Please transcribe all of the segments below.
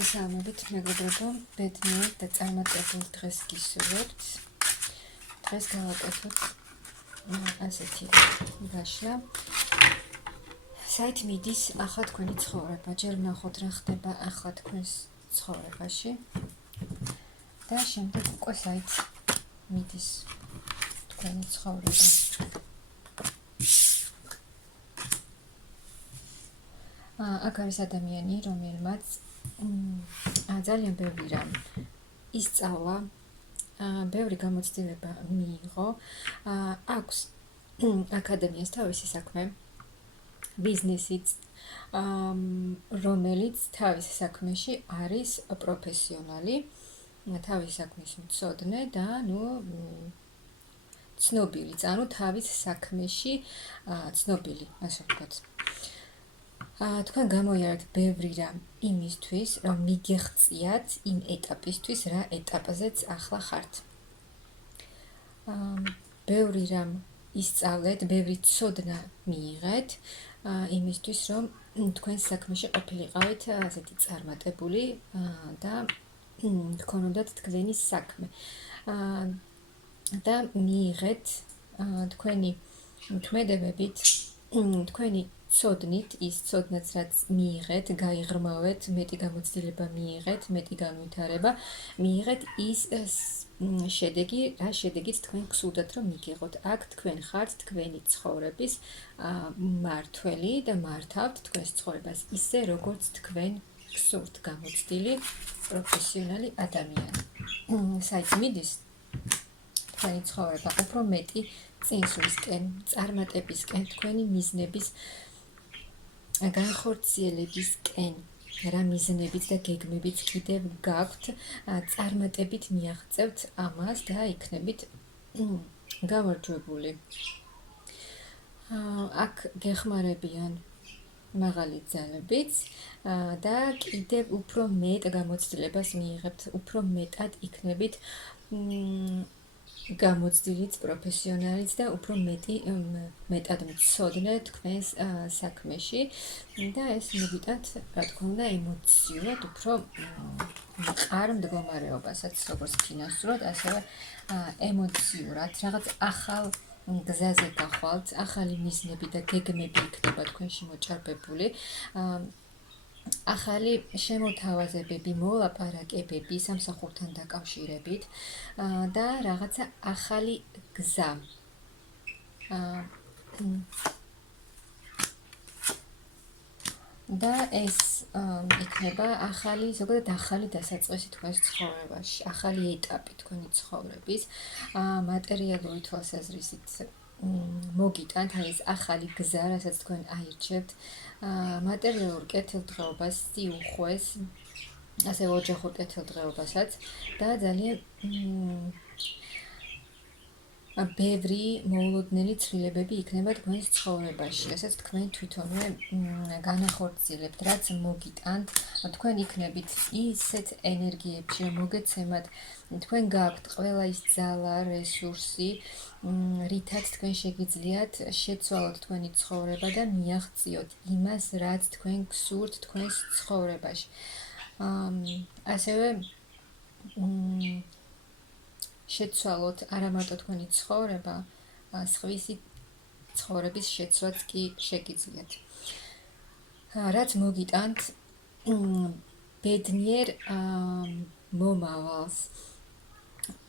მოგესალმებით მეგობრებო, ბედნიერ და წარმატებულ დღეს გისურვებთ. დღეს გავაკეთოთ ასეთი გაშლა. საით მიდის ახლა თქვენი ცხოვრება, ჯერ ვნახოთ რა ხდება ახლა თქვენს ცხოვრებაში და შემდეგ უკვე საით მიდის თქვენი ცხოვრება. აქ არის ადამიანი, რომელმაც ძალიან ბევრი რამ ისწავლა, ბევრი გამოცდილება მიიღო, აქვს აკადემიას თავისი საქმე, ბიზნესიც, რომელიც თავის საქმეში არის პროფესიონალი, თავის საქმის მცოდნე და ცნობილი, ანუ თავის საქმეში ცნობილი, ასე ვთქვათ. თქვენ გამოიარეთ ბევრი რამ იმისთვის, რომ მიგეღწიათ იმ ეტაპისთვის, რა ეტაპზეც ახლა ხართ. ბევრი რამ ისწავლეთ, ბევრი ცოდნა მიიღეთ იმისთვის, რომ თქვენს საქმეში ყოფილიყავით ასეთი წარმატებული და გქონოდათ თქვენი საქმე. და მიიღეთ თქვენი მოქმედებებით, თქვენი ცოდნით, ის ცოდნაც რაც მიიღეთ, გაიღრმავეთ, მეტი გამოცდილება მიიღეთ, მეტი განვითარება, მიიღეთ ის შედეგი, რა შედეგიც თქვენ გსურდათ რომ მიგიღოთ. აქ თქვენ ხართ თქვენი ცხოვრების მმართველი და მართავთ თქვენს ცხოვრებას ისე, როგორც თქვენ გსურთ, გამოცდილი, პროფესიონალი ადამიანი. საით მიდის თქვენი ცხოვრება, უფრო მეტი წინსვლისკენ, წარმატებისკენ, თქვენი მიზნების განხორციელებისკენ, რა მიზნებით და გეგმებით კიდევ გაქვთ, წარმატებით მიაღწევთ ამას და იქნებით გამარჯვებული. აქ გეხმარებიან მაღალი ძალებიც და კიდევ უფრო მეტ გამოცდილებას მიიღებთ, უფრო მეტად იქნებით გამოცდილიც, პროფესიონალიც და უფრო მეტად მცოდნე თქვენს საქმეში და ეს მოგიტანთ, რა თქმა უნდა, ემოციურად უფრო მყარ მდგომარეობასაც, როგორც ფინანსურად, ასევე ემოციურად, რაღაც ახალ გზაზე გახვალთ, ახალი მიზნები და გეგმები იქნება თქვენში მოჭარბებული, ახალი შემოთავაზებები, მოლაპარაკებები სამსახურთან დაკავშირებით და რაღაცა ახალი გზა. და ეს იქნება ახალი, ზოგადად ახალი დასაწყისი თქვენს ცხოვრებაში, ახალი ეტაპი თქვენი ცხოვრების, მატერიალური თვალსაზრისით მოგიტანთ ეს ახალი გზა, რასაც თქვენ აირჩევთ, მატერიალურ კეთილდღეობას, სიუხვეს, ასე ოჯახურ კეთილდღეობასაც და ძალიან ბევრი მოულოდნელი ცვლილებები იქნება თქვენს ცხოვრებაში, რასაც თქვენ თვითონვე განახორციელებთ, რაც მოგიტანთ, თქვენ იქნებით ისეთ ენერგიებში, რომ მოგეცემათ, თქვენ გაქვთ ყველა ის ძალა, რესურსი, რითაც თქვენ შეგიძლიათ შეცვალოთ თქვენი ცხოვრება და მიაღწიოთ იმას, რაც თქვენ გსურთ თქვენს ცხოვრებაში. ასევე შეცვალოთ არა მარტო თქვენი ცხოვრება, სხვისი ცხოვრების შეცვლაც კი შეგიძლიათ. რაც მოგიტანთ ბედნიერ მომავალს,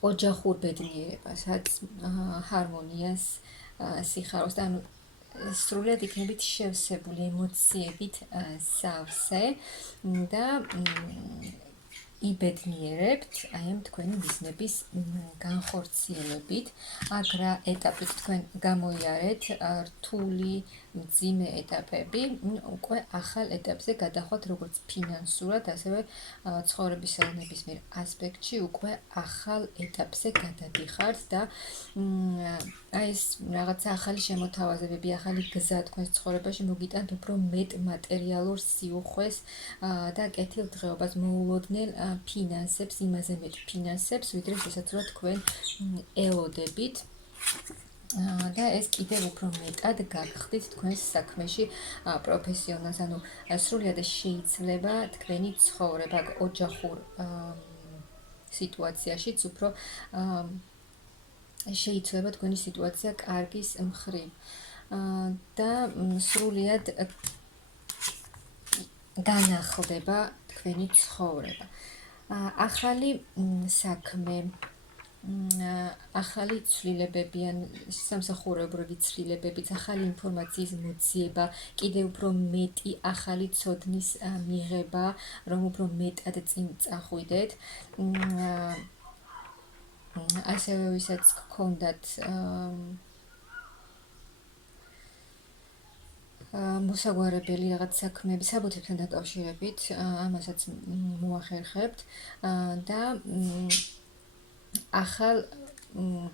ოჯახურ ბედნიერებასაც, ჰარმონიას, სიხარულს და სრულად იქნებით შევსებული ემოციებით სავსე და იბედნიერებთ აი ამ თქვენი მიზნების განხორციელებით. აქ რა ეტაპით თქვენ გამოიარეთ რთული, მძიმე ეტაპები, უკვე ახალ ეტაპზე გადახვათ როგორც ფინანსურად, ასევე ცხოვრების ნებისმიერ ასპექტში უკვე ახალ ეტაპზე გადადიხართ და აი ეს რაღაცა ახალი შემოთავაზებები, ახალი გზა თქვენს ცხოვრებაში მოგიტანთ უფრო მეტ მატერიალურ სიუხვეს და კეთილდღეობას, მოულოდნელ ფინანსებს, იმაზე მეტ ფინანსებს, ვიდრე შესაძლოა თქვენ ელოდებით. და ეს კიდევ უფრო მეტად გაგხდით თქვენს საქმეში პროფესიონალს, ანუ სრულად შეიძლება თქვენი ცხოვრება ოჯახურ სიტუაციაშიც უფრო შეიცვლება თქვენი სიტუაცია კარგის მხრივ და სრულად განახლდება თქვენი ცხოვრება. ახალი საქმე, ახალი ცვლილებები ან სამსახურებრივი ცვლილებებიც, ახალი ინფორმაციის მოძიება, კიდევ უფრო მეტი ახალი ცოდნის მიღება, რომ უფრო მეტად წინ წახვიდეთ. ასევე ვისაც გქონდათ მოსაგვარებელი რაღაც საქმეები საბუთებთან დაკავშირებით, ამასაც მოახერხებთ და ახალ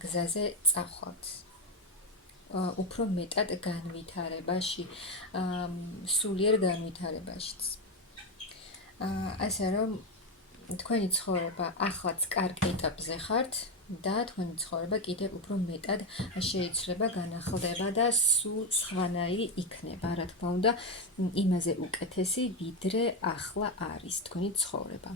გზაზე წახვალთ. უფრო მეტად განვითარებაში, სულიერ განვითარებაშიც. ასე რომ თქვენი ცხოვრება ახლაც კარგ ეტაპზე ხართ და თქვენი ცხოვრება კიდევ უფრო მეტად შეიცვლება, განახლდება და სულ სხვანაირი იქნება, რა თქმა უნდა, იმაზე უკეთესი, ვიდრე ახლა არის თქვენი ცხოვრება.